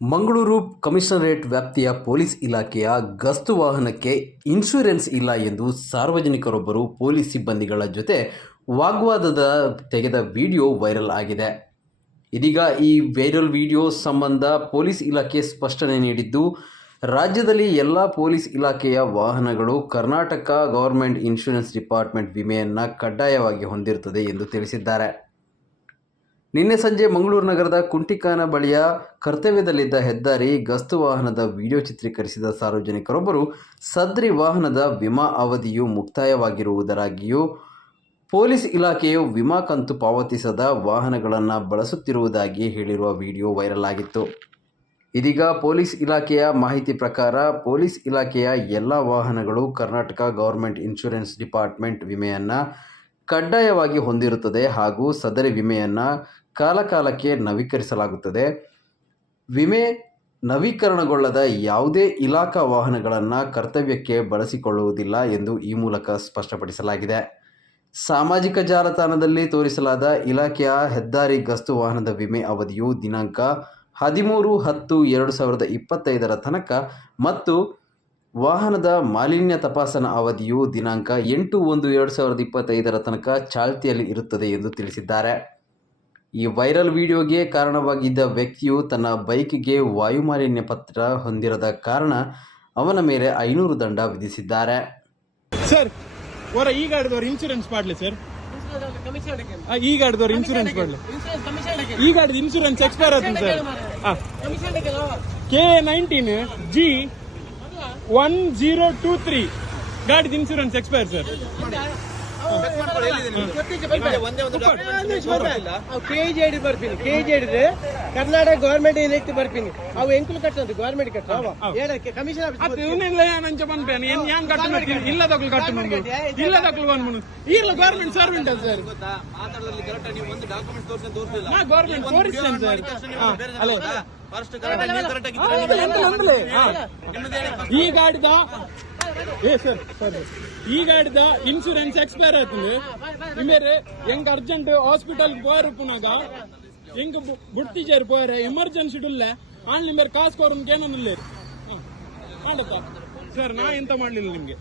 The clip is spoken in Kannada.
ಮಂಗಳೂರು ಕಮಿಷನರೇಟ್ ವ್ಯಾಪ್ತಿಯ ಪೊಲೀಸ್ ಇಲಾಖೆಯ ಗಸ್ತು ವಾಹನಕ್ಕೆ ಇನ್ಶೂರೆನ್ಸ್ ಇಲ್ಲ ಎಂದು ಸಾರ್ವಜನಿಕರೊಬ್ಬರು ಪೊಲೀಸ್ ಸಿಬ್ಬಂದಿಗಳ ಜೊತೆ ವಾಗ್ವಾದದ ತೆಗೆದ ವಿಡಿಯೋ ವೈರಲ್ ಆಗಿದೆ. ಇದೀಗ ಈ ವೈರಲ್ ವಿಡಿಯೋ ಸಂಬಂಧ ಪೊಲೀಸ್ ಇಲಾಖೆ ಸ್ಪಷ್ಟನೆ ನೀಡಿದ್ದು, ರಾಜ್ಯದಲ್ಲಿ ಎಲ್ಲ ಪೊಲೀಸ್ ಇಲಾಖೆಯ ವಾಹನಗಳು ಕರ್ನಾಟಕ ಗೌರ್ಮೆಂಟ್ ಇನ್ಶೂರೆನ್ಸ್ ಡಿಪಾರ್ಟ್ಮೆಂಟ್ ವಿಮೆಯನ್ನು ಕಡ್ಡಾಯವಾಗಿ ಹೊಂದಿರುತ್ತದೆ ಎಂದು ತಿಳಿಸಿದ್ದಾರೆ. ನಿನ್ನೆ ಸಂಜೆ ಮಂಗಳೂರು ನಗರದ ಕುಂಟಿಕಾನ ಬಳಿಯ ಕರ್ತವ್ಯದಲ್ಲಿದ್ದ ಹೆದ್ದಾರಿ ಗಸ್ತು ವಾಹನದ ವಿಡಿಯೋ ಚಿತ್ರೀಕರಿಸಿದ ಸಾರ್ವಜನಿಕರೊಬ್ಬರು, ಸದ್ರಿ ವಾಹನದ ವಿಮಾ ಅವಧಿಯು ಮುಕ್ತಾಯವಾಗಿರುವುದರಾಗಿಯೂ ಪೊಲೀಸ್ ಇಲಾಖೆಯು ವಿಮಾ ಕಂತು ಪಾವತಿಸದ ವಾಹನಗಳನ್ನು ಬಳಸುತ್ತಿರುವುದಾಗಿ ಹೇಳಿರುವ ವಿಡಿಯೋ ವೈರಲ್ ಆಗಿತ್ತು. ಇದೀಗ ಪೊಲೀಸ್ ಇಲಾಖೆಯ ಮಾಹಿತಿ ಪ್ರಕಾರ ಪೊಲೀಸ್ ಇಲಾಖೆಯ ಎಲ್ಲ ವಾಹನಗಳು ಕರ್ನಾಟಕ ಗೌರ್ಮೆಂಟ್ ಇನ್ಶೂರೆನ್ಸ್ ಡಿಪಾರ್ಟ್ಮೆಂಟ್ ವಿಮೆಯನ್ನು ಕಡ್ಡಾಯವಾಗಿ ಹೊಂದಿರುತ್ತದೆ ಹಾಗೂ ಸದರಿ ವಿಮೆಯನ್ನು ಕಾಲಕಾಲಕ್ಕೆ ನವೀಕರಿಸಲಾಗುತ್ತದೆ. ವಿಮೆ ನವೀಕರಣಗೊಳ್ಳದ ಯಾವುದೇ ಇಲಾಖಾ ವಾಹನಗಳನ್ನು ಕರ್ತವ್ಯಕ್ಕೆ ಬಳಸಿಕೊಳ್ಳುವುದಿಲ್ಲ ಎಂದು ಈ ಮೂಲಕ ಸ್ಪಷ್ಟಪಡಿಸಲಾಗಿದೆ. ಸಾಮಾಜಿಕ ಜಾಲತಾಣದಲ್ಲಿ ತೋರಿಸಲಾದ ಇಲಾಖೆಯ ಹೆದ್ದಾರಿ ಗಸ್ತು ವಾಹನದ ವಿಮೆ ಅವಧಿಯು ದಿನಾಂಕ ಹದಿಮೂರು ಹತ್ತು ಎರಡು ಸಾವಿರದ ಇಪ್ಪತ್ತೈದರ ತನಕ ಮತ್ತು ವಾಹನದ ಮಾಲಿನ್ಯ ತಪಾಸಣಾ ಅವಧಿಯು ದಿನಾಂಕ ಎಂಟು ಒಂದು ಎರಡು ಸಾವಿರದ ಇಪ್ಪತ್ತೈದರ ತನಕ ಚಾಲ್ತಿಯಲ್ಲಿ ಇರುತ್ತದೆ ಎಂದು ತಿಳಿಸಿದ್ದಾರೆ. ಈ ವೈರಲ್ ವಿಡಿಯೋಗೆ ಕಾರಣವಾಗಿದ್ದ ವ್ಯಕ್ತಿಯು ತನ್ನ ಬೈಕ್ಗೆ ವಾಯುಮಾಲಿನ್ಯ ಪತ್ರ ಹೊಂದಿರದ ಕಾರಣ ಅವನ ಮೇಲೆ ಐನೂರು ದಂಡ ವಿಧಿಸಿದ್ದಾರೆ. ಸರ್ ಈ ಮಾಡ್ಲಿ ಸರ್. ಈ ಈ ಎಕ್ಸ್ಪೈರ್ ಆಯ್ತು sir. K nineteen G one zero two three ಗಾಡಿದ insurance expire sir KG ID ಬರ್ತೀನಿ ಕೆಜಿ ಹಿಡಿದ್ರೆ ಕರ್ನಾಟಕ ಗೌರ್ಮೆಂಟ್ ಇಲೆಕ್ಟ್ ಬರ್ತೀನಿ ಅವು ಎಂಕುಲು ಕಟ್ಟಂತ ಗೌರ್ಮೆಂಟ್ ಕಟ್ಟ ಕಮಿಷನ್ ಏನ್ ಯಾನ್ ಕಟ್ಟು ಇಲ್ಲ ಸರ್ವೆಂಟ್ ಸರ್ ಈ ಗಾಡಿದ ಏ ಸರ್ ಸ ಡೈ ಈಗ ಹಿಡ್ದ ಇನ್ಸುರೆನ್ಸ್ ಎಕ್ಸ್ಪೈರ್ ಆಯ್ತು ಇಮೇರೆ ಹೆಂಗ್ ಅರ್ಜೆಂಟ್ ಹಾಸ್ಪಿಟಲ್ ಪೋವರ್ ಪುನಗ, ಹೆಂಗ್ ಗುಟ್ಟಿಜೆರ್ ಪೋರೆ ಎಮರ್ಜೆನ್ಸಿಡುಲ್ಲೆ ಆನ್ಲಿ ಮೇಲೆ ಕಾಸ್ ಕೋರ್ ಉಂಟೇನ ಉಲ್ಲೆರ್ ಹಾ, ಮಾಡಪ್ಪ. ಸರ್ ನಾ ಎಂತ ಮಾಡ್ಲಿಲ್ಲ ನಿಮ್ಗೆ?